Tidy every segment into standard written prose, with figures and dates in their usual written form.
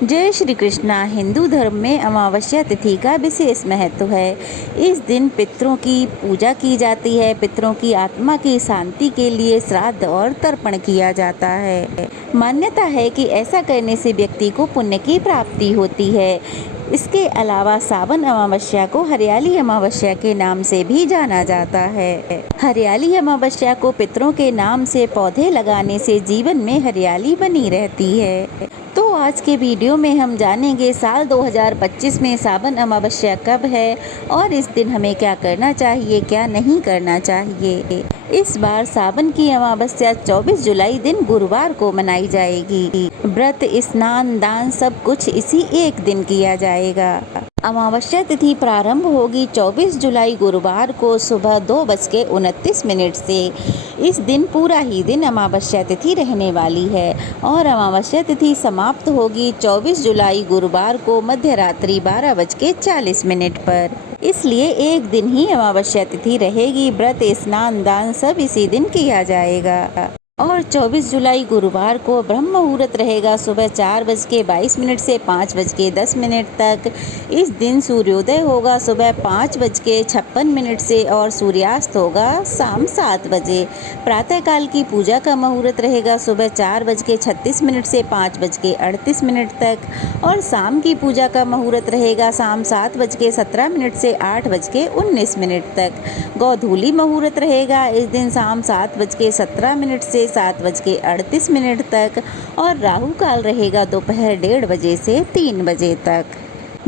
जय श्री कृष्णा। हिंदू धर्म में अमावस्या तिथि का विशेष महत्व है। इस दिन पितरों की पूजा की जाती है। पितरों की आत्मा की शांति के लिए श्राद्ध और तर्पण किया जाता है। मान्यता है कि ऐसा करने से व्यक्ति को पुण्य की प्राप्ति होती है। इसके अलावा सावन अमावस्या को हरियाली अमावस्या के नाम से भी जाना जाता है। हरियाली अमावस्या को पितरों के नाम से पौधे लगाने से जीवन में हरियाली बनी रहती है। तो आज के वीडियो में हम जानेंगे साल 2025 में सावन अमावस्या कब है और इस दिन हमें क्या करना चाहिए, क्या नहीं करना चाहिए। इस बार सावन की अमावस्या 24 जुलाई दिन गुरुवार को मनाई जाएगी। व्रत, स्नान, दान सब कुछ इसी एक दिन किया जाएगा। अमावस्या तिथि प्रारंभ होगी 24 जुलाई गुरुवार को सुबह 2:29 से। इस दिन पूरा ही दिन अमावस्या तिथि रहने वाली है और अमावस्या तिथि समाप्त होगी 24 जुलाई गुरुवार को मध्य रात्रि 12:40 पर। इसलिए एक दिन ही अमावस्या तिथि रहेगी। व्रत, स्नान, दान सब इसी दिन किया जाएगा। और 24 जुलाई गुरुवार को ब्रह्म मुहूर्त रहेगा सुबह 4:22 से 5:10 तक। इस दिन सूर्योदय होगा सुबह 5:56 से और सूर्यास्त होगा शाम 7 बजे। प्रातःकाल की पूजा का मुहूर्त रहेगा सुबह 4:36 से 5:38 तक और शाम की पूजा का मुहूर्त रहेगा शाम 7:17 से 8:19 तक। गोधूली मुहूर्त रहेगा इस दिन शाम 7:17 से 7:38 तक और राहु काल रहेगा दोपहर 1:30 बजे से 3 बजे तक।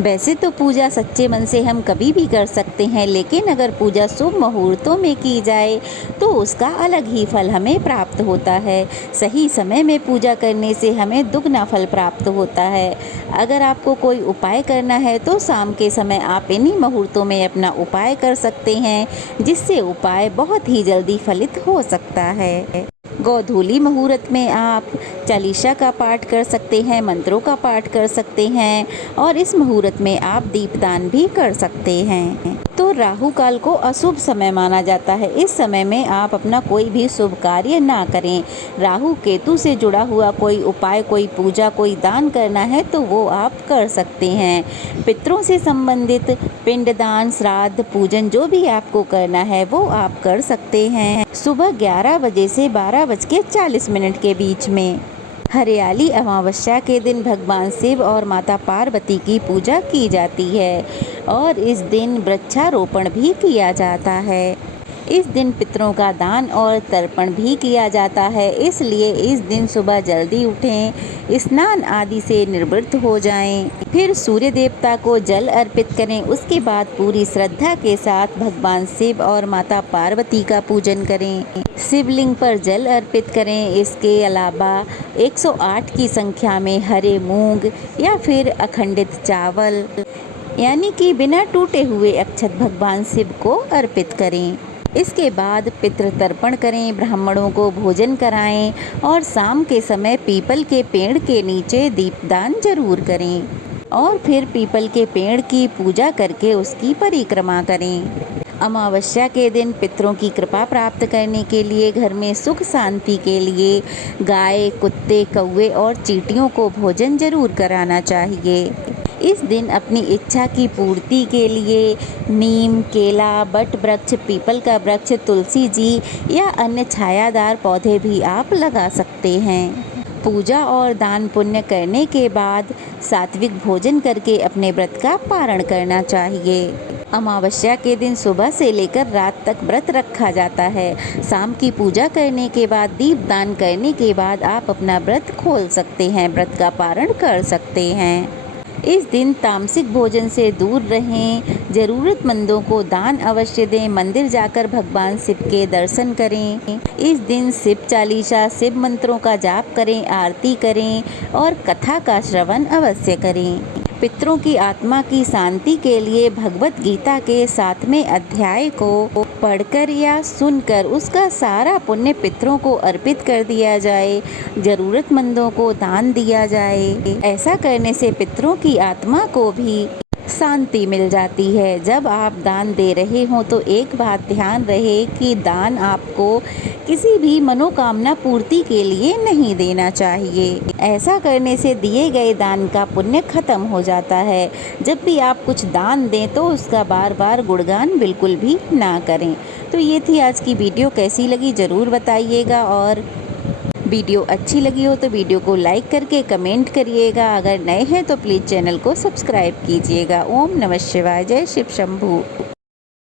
वैसे तो पूजा सच्चे मन से हम कभी भी कर सकते हैं, लेकिन अगर पूजा शुभ मुहूर्तों में की जाए तो उसका अलग ही फल हमें प्राप्त होता है। सही समय में पूजा करने से हमें दुगना फल प्राप्त होता है। अगर आपको कोई उपाय करना है तो शाम के समय आप इन्हीं मुहूर्तों में अपना उपाय कर सकते हैं, जिससे उपाय बहुत ही जल्दी फलित हो सकता है। गोधूली मुहूर्त में आप चालीसा का पाठ कर सकते हैं, मंत्रों का पाठ कर सकते हैं और इस मुहूर्त में आप दीपदान भी कर सकते हैं। तो राहु काल को अशुभ समय माना जाता है। इस समय में आप अपना कोई भी शुभ कार्य ना करें। राहु केतु से जुड़ा हुआ कोई उपाय, कोई पूजा, कोई दान करना है तो वो आप कर सकते हैं। पितरों से संबंधित पिंडदान, श्राद्ध, पूजन जो भी आपको करना है वो आप कर सकते हैं सुबह 11 बजे से 12:40 के बीच में। हरियाली अमावस्या के दिन भगवान शिव और माता पार्वती की पूजा की जाती है और इस दिन वृक्षारोपण भी किया जाता है। इस दिन पितरों का दान और तर्पण भी किया जाता है। इसलिए इस दिन सुबह जल्दी उठें, स्नान आदि से निवृत्त हो जाएं, फिर सूर्य देवता को जल अर्पित करें। उसके बाद पूरी श्रद्धा के साथ भगवान शिव और माता पार्वती का पूजन करें। शिवलिंग पर जल अर्पित करें। इसके अलावा 108 की संख्या में हरे मूंग या फिर अखंडित चावल यानी कि बिना टूटे हुए अक्षत भगवान शिव को अर्पित करें। इसके बाद पितृ तर्पण करें, ब्राह्मणों को भोजन कराएं और शाम के समय पीपल के पेड़ के नीचे दीपदान जरूर करें और फिर पीपल के पेड़ की पूजा करके उसकी परिक्रमा करें। अमावस्या के दिन पितरों की कृपा प्राप्त करने के लिए घर में सुख शांति के लिए गाय, कुत्ते, कौवे और चींटियों को भोजन जरूर कराना चाहिए। इस दिन अपनी इच्छा की पूर्ति के लिए नीम, केला, बट वृक्ष, पीपल का वृक्ष, तुलसी जी या अन्य छायादार पौधे भी आप लगा सकते हैं। पूजा और दान पुण्य करने के बाद सात्विक भोजन करके अपने व्रत का पारण करना चाहिए। अमावस्या के दिन सुबह से लेकर रात तक व्रत रखा जाता है। शाम की पूजा करने के बाद, दीपदान करने के बाद आप अपना व्रत खोल सकते हैं, व्रत का पारण कर सकते हैं। इस दिन तामसिक भोजन से दूर रहें, ज़रूरतमंदों को दान अवश्य दें, मंदिर जाकर भगवान शिव के दर्शन करें। इस दिन शिव चालीसा, शिव मंत्रों का जाप करें, आरती करें और कथा का श्रवण अवश्य करें। पितरों की आत्मा की शांति के लिए भगवत गीता के 7वें अध्याय को पढ़कर या सुनकर उसका सारा पुण्य पितरों को अर्पित कर दिया जाए, जरूरतमंदों को दान दिया जाए। ऐसा करने से पितरों की आत्मा को भी शांति मिल जाती है। जब आप दान दे रहे हों तो एक बात ध्यान रहे कि दान आपको किसी भी मनोकामना पूर्ति के लिए नहीं देना चाहिए। ऐसा करने से दिए गए दान का पुण्य खत्म हो जाता है। जब भी आप कुछ दान दें तो उसका बार बार गुणगान बिल्कुल भी ना करें। तो ये थी आज की वीडियो, कैसी लगी ज़रूर बताइएगा, और वीडियो अच्छी लगी हो तो वीडियो को लाइक करके कमेंट करिएगा। अगर नए हैं तो प्लीज़ चैनल को सब्सक्राइब कीजिएगा। ओम नमः शिवाय। जय शिव शंभू।